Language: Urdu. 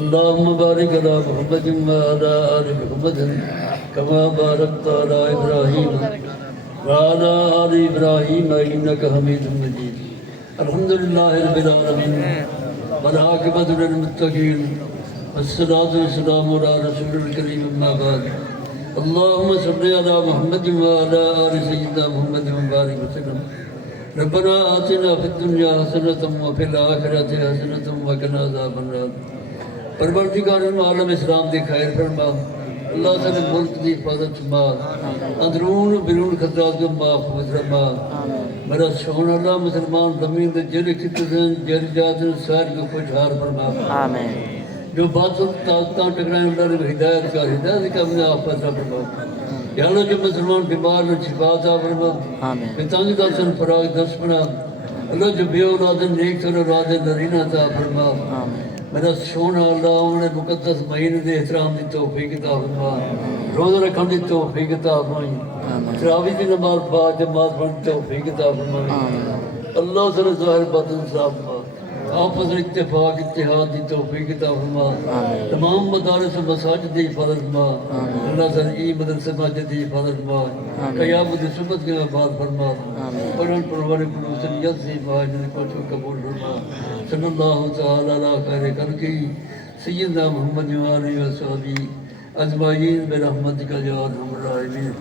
اللهم بارك على محمد وعلى آل محمد كما باركت على إبراهيم وعلى آل إبراهيم إنك حميد مجيد. الحمد لله رب العالمين والعاقبة للمتقين والصلاة والسلام على رسول الكريم أما بعد. اللهم صل على محمد وعلى آل سيدنا محمد وبارك وسلم. ربنا آتنا في الدنيا حسنة وفي الآخرة حسنة وقنا عذاب النار. پروردگار عالم اسلام دی خیر فرما. اللہ تعالی ملک دی حفاظت فرما. اندرون و بیرون خطرات کو محفوظ فرما. میرا سون اللہ مسلمان زمین دے جڑے کتنے جڑ جات سارے کو خوشحال فرما. آمین. جو باطل طاقتاں ٹکرائیں اللہ کی ہدایت کا اپنے آپ فیصلہ فرما. یا اللہ جو مسلمان بیمار میں شفا عطا فرما. آمین. تنگ دستن فراغ دست فرما. اللہ جو بے اولاد نیک سر اولاد نرینہ عطا فرما. آمین. میرا سونا اللہ انہیں مقدس مہینے دے احترام دی توفیق عطا فرما. روزہ رکھن دی توفیق عطا فرما. تراویح دی نماز با جماعت پڑھن دی توفیق عطا فرما. اللہ سے ظاہر باطن صاف فرما. آپس میں اتفاق اتحاد دی توفیق عطا فرما. تمام مدارس و مساجد دی حفاظت فرما. اللہ سے ای مدرسہ مسجد دی حفاظت فرما. قیامت صبح کے بعد فرما. پڑھن پروار قلوب سے مہاجر کو قبول فرما. صلی اللہ تعالی علی خیر خلقی سیدنا محمد و آلہ و صحبہ اجمعین برحمتک یا ارحم الراحمین.